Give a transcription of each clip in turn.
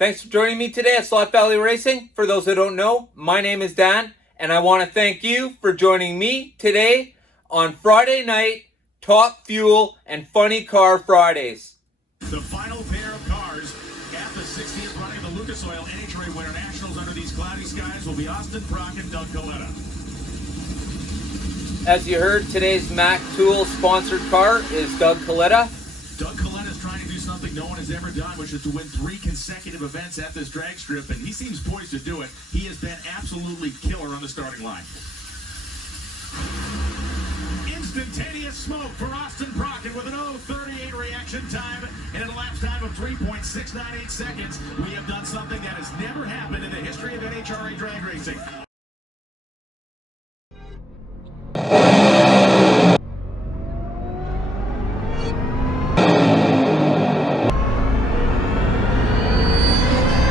Thanks for joining me today at Slot Valley Racing. For those that don't know, my name is Dan, and I want to thank you for joining me today on Friday night Top Fuel and Funny Car Fridays. The final pair of cars at the 60th running of the Lucas Oil NHRA Winter Nationals under these cloudy skies will be Austin Prock and Doug Kalitta. As you heard, today's Mac Tool sponsored car is Doug Kalitta. Doug Kalitta is trying to do something no one has ever done, which is to win 3 consecutive events at this drag strip, and he seems poised to do it. He has been absolutely killer on the starting line. Instantaneous smoke for Austin Brockett with an 0.38 reaction time and an elapsed time of 3.698 seconds. We have done something that has never happened in the history of NHRA drag racing.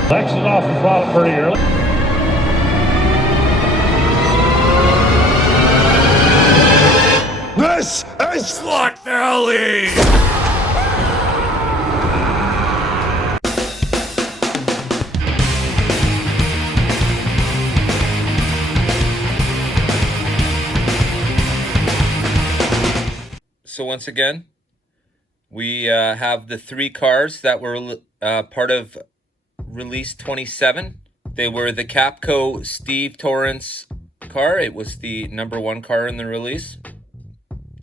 Lex is off the throttle pretty early. This is Slot Valley! So once again, we have the 3 cars that were part of Release 27. They were the Capco Steve Torrance car. It was the number 1 car in the release.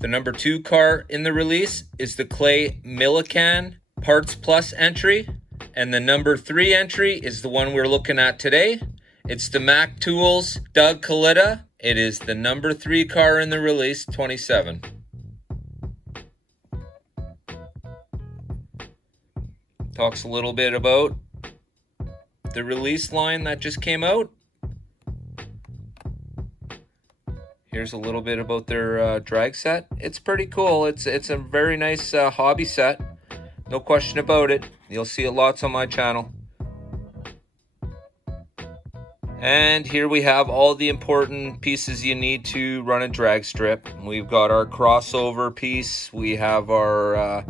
The number 2 car in the release is the Clay Millican Parts Plus entry. And the number 3 entry is the one we're looking at today. It's the Mac Tools Doug Kalitta. It is the number 3 car in the release 27. Talks a little bit about the release line that just came out. Here's a little bit about their drag set. It's pretty cool. It's a very nice hobby set. No question about it. You'll see it lots on my channel. And here we have all the important pieces you need to run a drag strip. We've got our crossover piece. We have our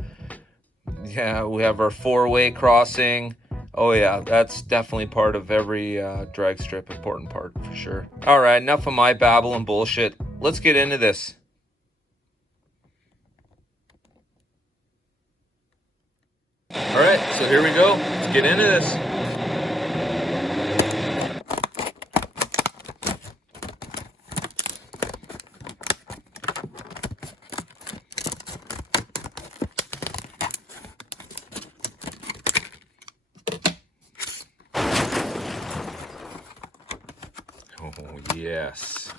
4-way crossing. Oh yeah, that's definitely part of every drag strip, important part for sure. All right, enough of my babble and bullshit. Let's get into this. All right, so here we go. Let's get into this. Oh, yes.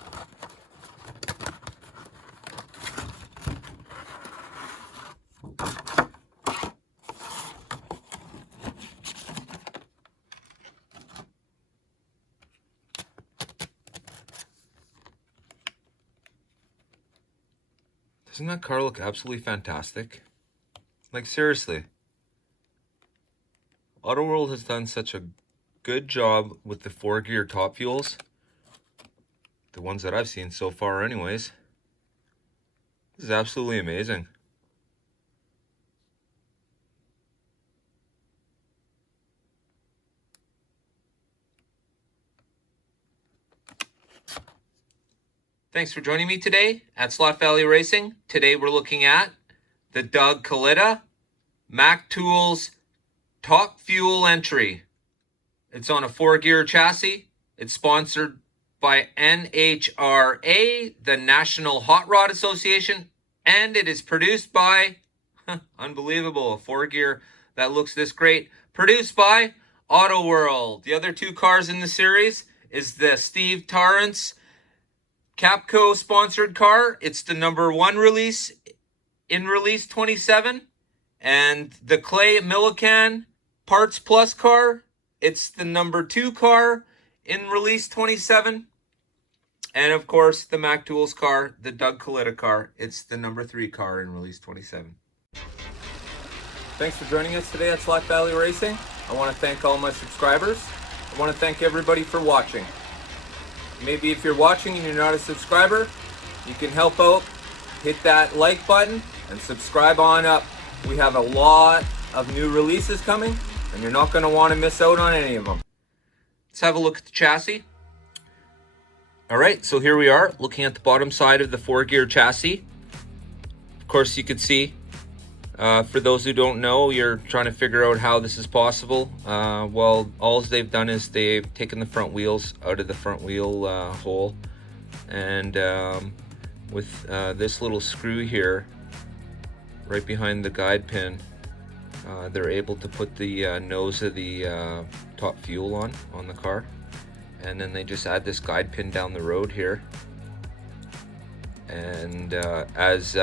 Doesn't that car look absolutely fantastic? Like, seriously. Auto World has done such a good job with the 4-gear top fuels. The ones that I've seen so far anyways. This is absolutely amazing. Thanks for joining me today at Slot Valley Racing. Today we're looking at the Doug Kalitta Mac Tools Top Fuel entry. It's on a 4-gear chassis. It's sponsored by NHRA, the National Hot Rod Association, and it is produced by, unbelievable, a 4-gear that looks this great, produced by Auto World. The other 2 cars in the series is the Steve Torrance Capco sponsored car. It's the number 1 release in Release 27, and the Clay Millican Parts Plus car. It's the number 2 car in Release 27. And of course, the Mac Tools car, the Doug Kalitta car. It's the number 3 car in Release 27. Thanks for joining us today at Slot Valley Racing. I want to thank all my subscribers. I want to thank everybody for watching. Maybe if you're watching and you're not a subscriber, you can help out. Hit that like button and subscribe on up. We have a lot of new releases coming. and you're not going to want to miss out on any of them. Let's have a look at the chassis. All right, so here we are looking at the bottom side of the 4-gear chassis. Of course, you can see, for those who don't know, you're trying to figure out how this is possible. Well, all they've done is they've taken the front wheels out of the front wheel hole, and with this little screw here right behind the guide pin, they're able to put the nose of the top fuel on the car, and then they just add this guide pin down the road here. And as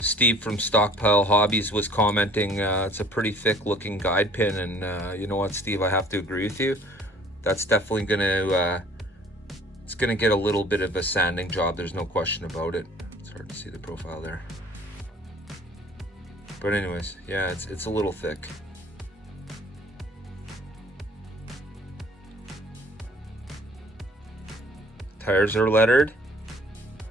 Steve from Stockpile Hobbies was commenting, it's a pretty thick looking guide pin, and you know what, Steve, I have to agree with you. That's definitely gonna it's gonna get a little bit of a sanding job, there's no question about it. It's hard to see the profile there, but anyways, yeah, it's a little thick. Tires are lettered,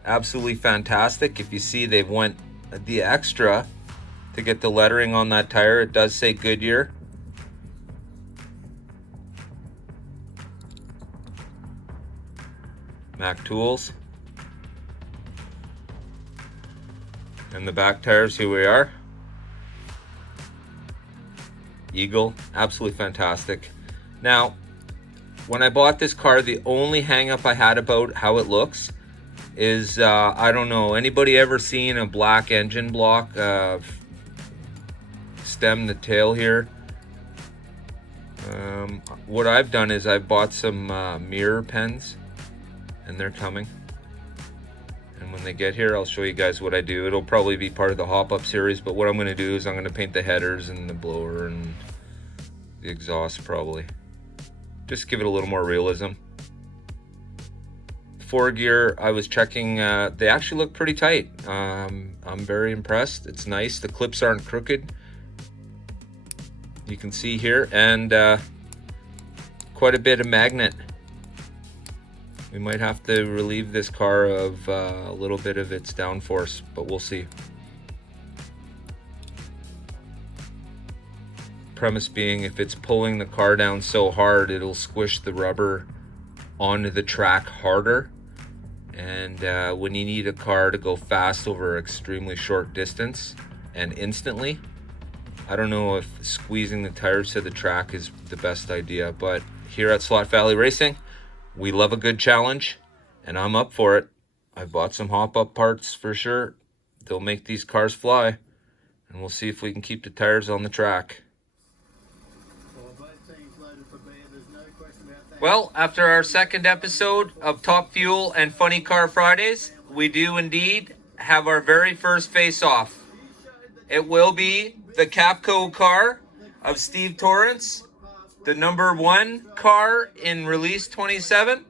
absolutely fantastic. If you see, they've went the extra to get the lettering on that tire. It does say Goodyear. Mac Tools. And the back tires, here we are. Eagle, absolutely fantastic. Now, when I bought this car, the only hang up I had about how it looks is, I don't know, anybody ever seen a black engine block stem to tail here? What I've done is I've bought some mirror pens, and they're coming. And when they get here, I'll show you guys what I do. It'll probably be part of the hop-up series, but what I'm going to do is I'm going to paint the headers and the blower and the exhaust probably. Just give it a little more realism. 4-gear, I was checking, they actually look pretty tight. I'm very impressed. It's nice. The clips aren't crooked. You can see here, and quite a bit of magnet. We might have to relieve this car of a little bit of its downforce, but we'll see. Premise being, if it's pulling the car down so hard, it'll squish the rubber onto the track harder. And when you need a car to go fast over an extremely short distance and instantly, I don't know if squeezing the tires to the track is the best idea, but here at Slot Valley Racing, we love a good challenge, and I'm up for it. I bought some hop-up parts for sure. They'll make these cars fly, and we'll see if we can keep the tires on the track. Well, after our second episode of Top Fuel and Funny Car Fridays, we do indeed have our very first face-off. It will be the Capco car of Steve Torrance, the number 1 car in release 27.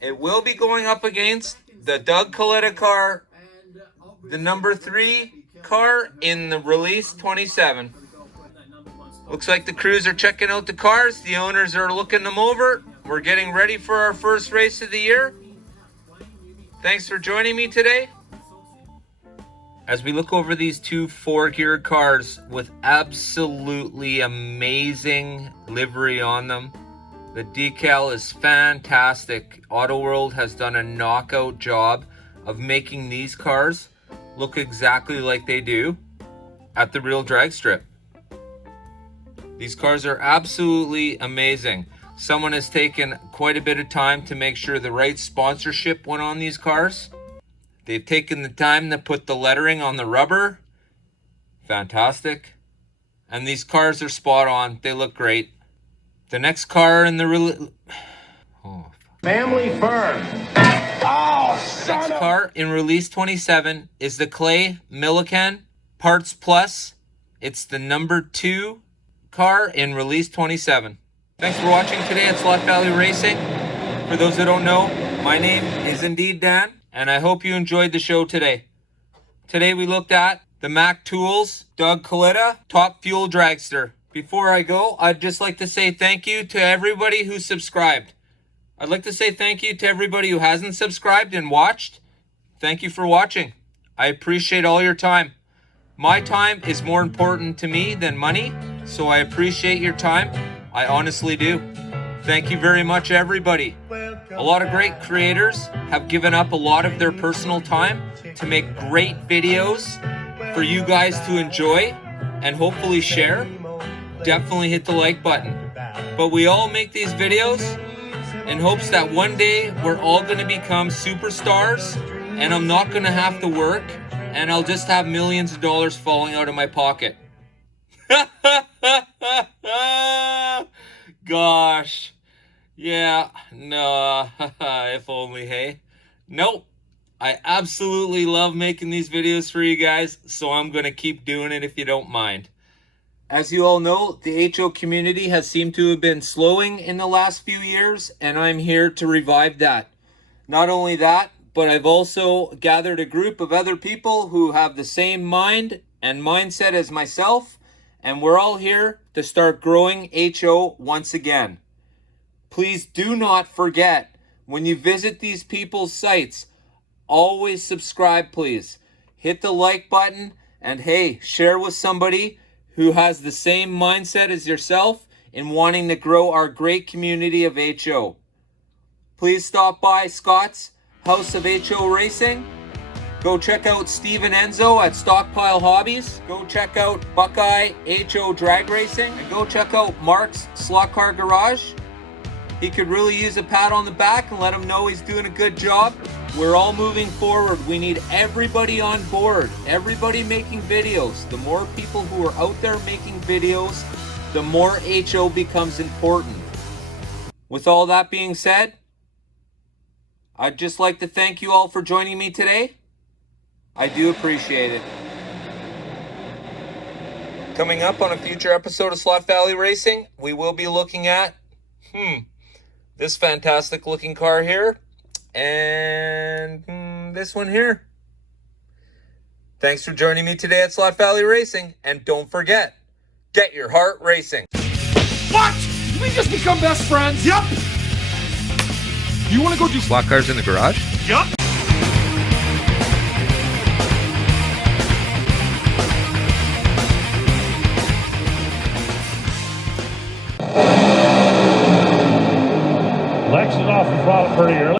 It will be going up against the Doug Kalitta car, the number 3 car in the release 27. Looks like the crews are checking out the cars. The owners are looking them over. We're getting ready for our first race of the year. Thanks for joining me today. As we look over these two 4-gear cars with absolutely amazing livery on them, the decal is fantastic. Auto World has done a knockout job of making these cars look exactly like they do at the real drag strip. These cars are absolutely amazing. Someone has taken quite a bit of time to make sure the right sponsorship went on these cars. They've taken the time to put the lettering on the rubber. Fantastic. And these cars are spot on. They look great. The next car in the Family first. Oh, next car in release 27 is the Clay Millican Parts Plus. It's the number 2 car in release 27. Thanks for watching today at Slot Valley Racing. For those that don't know, my name is indeed Dan, and I hope you enjoyed the show today. Today we looked at the Mac Tools Doug Kalitta Top Fuel Dragster. Before I go, I'd just like to say thank you to everybody who subscribed. I'd like to say thank you to everybody who hasn't subscribed and watched. Thank you for watching. I appreciate all your time. My time is more important to me than money, so I appreciate your time. I honestly do. Thank you very much, everybody. A lot of great creators have given up a lot of their personal time to make great videos for you guys to enjoy and hopefully share. Definitely hit the like button. But we all make these videos in hopes that one day we're all going to become superstars and I'm not going to have to work and I'll just have millions of dollars falling out of my pocket. Gosh. Yeah, no, if only, hey? Nope. I absolutely love making these videos for you guys, so I'm going to keep doing it if you don't mind. As you all know, the HO community has seemed to have been slowing in the last few years, and I'm here to revive that. Not only that, but I've also gathered a group of other people who have the same mind and mindset as myself, and we're all here to start growing HO once again. Please do not forget, when you visit these people's sites, always subscribe, please. Hit the like button, and hey, share with somebody who has the same mindset as yourself in wanting to grow our great community of HO. Please stop by Scott's House of HO Racing. Go check out Steve and Enzo at Stockpile Hobbies. Go check out Buckeye HO Drag Racing. And go check out Mark's Slot Car Garage. He could really use a pat on the back and let him know he's doing a good job. We're all moving forward. We need everybody on board, everybody making videos. The more people who are out there making videos, the more HO becomes important. With all that being said, I'd just like to thank you all for joining me today. I do appreciate it. Coming up on a future episode of Slot Valley Racing, we will be looking at this fantastic looking car here, and this one here. Thanks for joining me today at Slot Valley Racing, and don't forget, get your heart racing. What? Did we just become best friends? Yup. You want to go do Slot cars in the garage? Yup. Lex is off the throttle pretty early.